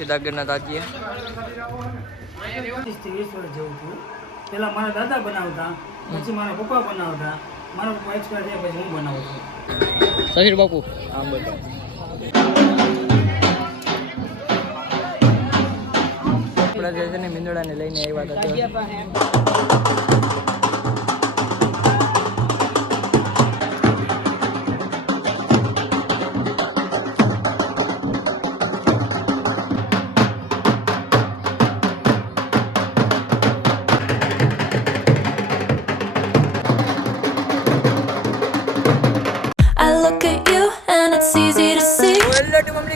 મસીદાગરના તાજીએ 20 વર્ષ જેવું થયું. પહેલાં મારા દાદા બનાવતા, પછી મારા પપ્પા બનાવતા, મારા પપ્પા એક્સપાયર થયા પછી હું બનાવું છું. સહીર બાપુ આમ બધું આપણા જે છે ને મીંદડાને લઈને આવ્યા હતા.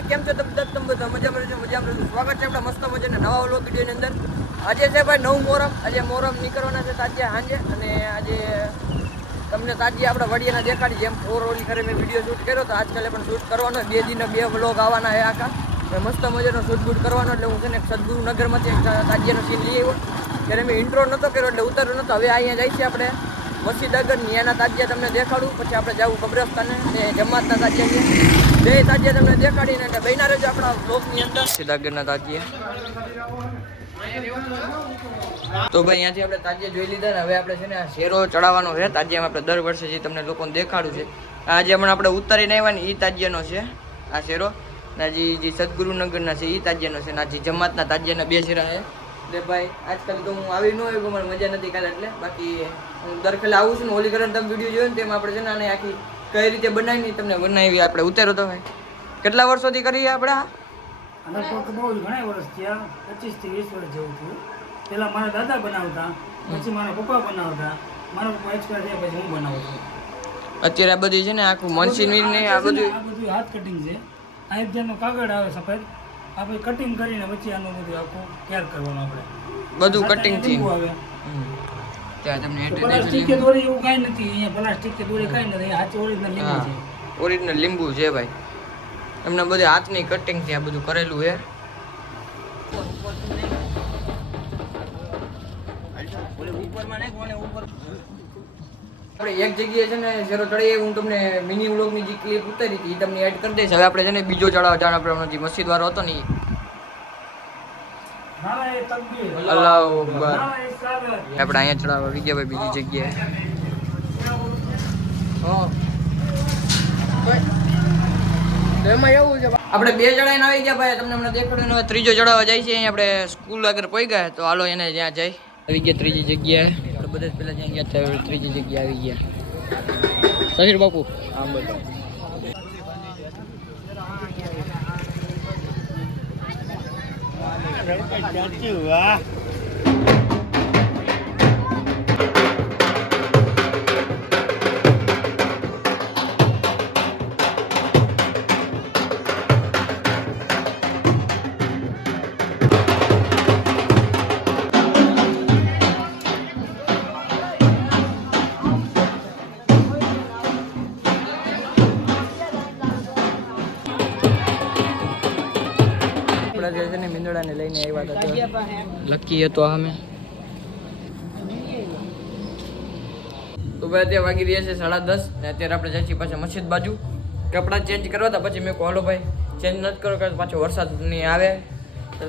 કેમ છો તમે બધા મજામાં રહેજો. સ્વાગત છે આપણા મસ્ત મજાના નવા વ્લોગ વિડીયોની અંદર. આજે છે ભાઈ 9 મોહરમ. આજે મોહરમ નીકળવાના છે તાજિયા સાંજે, અને આજે તમને તાજિયા આપણા વડિયાના દેખાડી જેમ ઓલી કરે મેં વિડીયો શૂટ કર્યો તો આજકાલે પણ શૂટ કરવાનો. 2 દિનના 2 વ્લોગ આવવાના છે આખા. મસ્ત મજાનો શૂટ બૂટ કરવાનો. એટલે હું છે ને સદગુરુનગરમાંથી તાજિયાનો સીન લઈ આવ્યો. ત્યારે મેં ઇન્ટ્રો નહોતો કર્યો એટલે ઉતાર્યો નહોતો. હવે અહીંયા જાય છે આપણે મસીદાગર એના તાજિયા તમને દેખાડું. પછી આપણે જવું કબ્રસ્તાને ને જમાતના તાજિયા છે. 2 તાજિયા તમને દેખાડીને એટલે બન્યા રહેજો આપણા બ્લોગની અંદર. મસીદાગરના તાજિયા તો ભાઈ અહીંયાથી આપણે તાજિયા જોઈ લીધા ને હવે આપણે છે ને આ શેરો ચડાવવાનો છે. તાજિયામાં આપણે દર વર્ષે જે તમને લોકોને દેખાડું છે. આજે હમણાં આપણે ઉતારીને આવ્યા ને એ તાજિયાનો છે આ શેરો. ને જે સદગુરુનગરના છે એ તાજિયાનો છે. ને આ જે જમાતના તાજિયાના 2 શેરા છે. એટલે ભાઈ આજકાલ તો હું આવી ન આવ્યો, મને મજા નથી કાલે. એટલે બાકી હું દર ખેલે આવું છું ને હોલી કરીને તમે વિડીયો જોયો ને તેમ આપણે છે ને આને આખી કઈ રીતે બનાવી તમને બનાવી આપણે ઉતારો તો ભાઈ. કેટલા વર્ષોથી કરીએ આપણે? લગભગ બહુ ઘણા વર્ષ થયા, 25 થી 20 વર્ષ જેવું થયું. પહેલાં મારા દાદા બનાવતા, પછી મારા પપ્પા બનાવતા, મારા પપ્પા એક્સપાયર થયા પછી હું બનાવું છું. અત્યારે આ બધી છે ને આખું મશીનરી ને આ બધું હાથ કટિંગ છે. આ એક જેનો કાગળ આવે સફેદ, આપણે કટિંગ કરીને પછી આનું બધું આખું તૈયાર કરવાનું. આપણે બધું કટિંગ થી આવે ત્યાં તમને પ્લાસ્ટિક કે દોરી એવું કાંઈ નથી. અહીંયા પ્લાસ્ટિક કે દોરી કાંઈ નથી. હાથ ઓરિજિનલ લીંબુ છે. ઓરિજિનલ લીંબુ છે ભાઈ. એમને બધી હાથની કટિંગ થી આ બધું કરેલું છે. આપણે એક જગ્યાએ છે ને શેરો ચડાવીએ. હું તમને મિની વ્લોગની જે ક્લિપ ઉતારી હતી એ તમને એડ કરી દઈશ. હવે આપણે છે ને બીજો ચડાવવા જાણ આપણે જે મસ્જિદ વાળો હતો ને અલ્લાહુ અકબર આપણે અહીંયા ચડાવવા આવી ગયા ભાઈ બીજી જગ્યાએ. એમાં એવું છે આપણે 2 ચડાઈને આવી ગયા ભાઈ. તમને હમણાં દેખાડ્યું ને ત્રીજો ચડાવવા જાય છે. અહીંયા આપણે સ્કૂલ આગળ પહોંચી ગયા તો હાલો એને જ્યાં જાય આવી ગયા ત્રીજી જગ્યાએ. આપણે બધા જ પહેલાં જ્યાં ગયા હતા ત્રીજી જગ્યાએ આવી ગયા. સહીર બાપુ આમ બધું વાહ જે છે ને મીંદડાને લઈને આવ્યા હતા લકી હતો અમે. તો ભાઈ અત્યારે વાગી રહ્યા છે 10:30 ને અત્યારે આપણે જઈએ છીએ પાછા મસ્જિદ બાજુ. કપડાં ચેન્જ કરવા હતા પછી મેં કહું હાલો ભાઈ ચેન્જ નથી કરો કારણ પાછો વરસાદ નહીં આવે.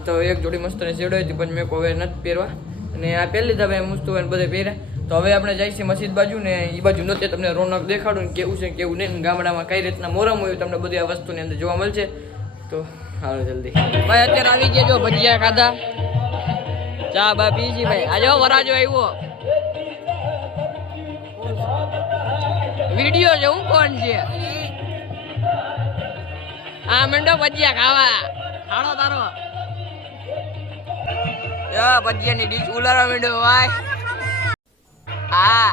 તો એક જોડી મસ્તની સેવડાવી હતી પણ મેં કહું હવે નથી પહેરવા. અને આ પહેરી લીધા ભાઈ મસ્ત હોય બધે પહેર્યા. તો હવે આપણે જઈએ છીએ મસ્જિદ બાજુ ને એ બાજુ નથી તમને રોનક દેખાડું ને કેવું છે કેવું નહીં. ગામડામાં કઈ રીતના મોરમ હોય તમને બધી આ વસ્તુની અંદર જોવા મળશે. તો હાલો જલ્દી ભાઈ અત્યારે આવી ગયા જો ભજીયા ખાધા ચા બા પીજી ભાઈ. આ જો વરાજો આવ્યો વિડીયો છે હું કોણ છે આ મંડો ભજીયા ખાવા ખાડો તારો ભજીયાની ડીશ ઉલારવા મંડો ભાઈ. હા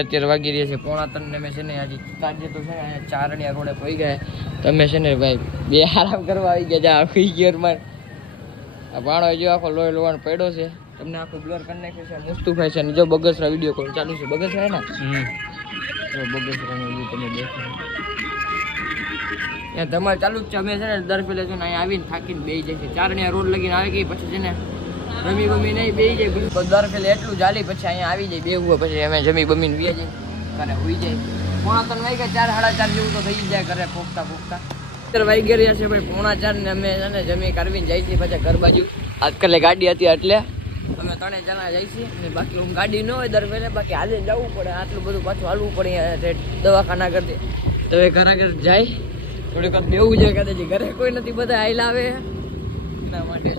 અત્યારે વાગી રહ્યા છે 2:45 ને મેં છે ને આજે કાજે તો છે ને ચારણિયા રોડે પડી ગયા તમે છે ને ભાઈ બે આરામ કરવા આવી ગયા જા આવી ગયો માર આ ભાણો જો આખો લોહી લોવાનો પડ્યો છે તમને આખો બ્લર કરી નાખ્યો છે મુસ્તુફાઈ છે ને જો બગસરા વિડીયો કોલ ચાલુ છે બગસરા ને જો બગસરાનો વ્યૂ તમે દેખો ત્યાં તમારે ચાલુ જ છે અમે છે ને દર પેલે છે ને અહીંયા આવીને થાકીને બેસી જાય છે ચારણિયા રોડ લગીને આવી ગઈ પછી છે ને જમી બમી નહીં બેસી જાય બીજું દર પેલે એટલું ચાલી પછી અહીંયા આવી જાય બેહવું હોય પછી અમે જમી બમીને વે જાય ઘરે હોઈ જાય 3:45 વાગ્યા 4 સાડા 4 જેવું તો થઈ જાય ઘરે પોખતા અત્યારે વાગી રહ્યા છે ભાઈ 3:45 ને અમે છે ને જમી કરવીને જાય છીએ પછી ઘર બાજુ આજકાલે ગાડી હતી એટલે અમે 3 જણા જાય છીએ અને બાકી હું ગાડી ન હોય દર પેલે બાકી હાલે જવું પડે આટલું બધું પાછું હાલવું પડે દવાખાના કરતી તો એ ઘર આગળ જાય થોડીક વખત બેવું જાય કદાચ ઘરે કોઈ નથી બધા હાલ આવે એના માટે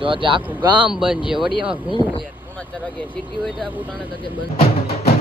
જો અત્યારે આખું ગામ બંધ છે વડિયામાં હું યાર 3:45 વાગે સિટી હોય તો આખું ટાણે તો બંધ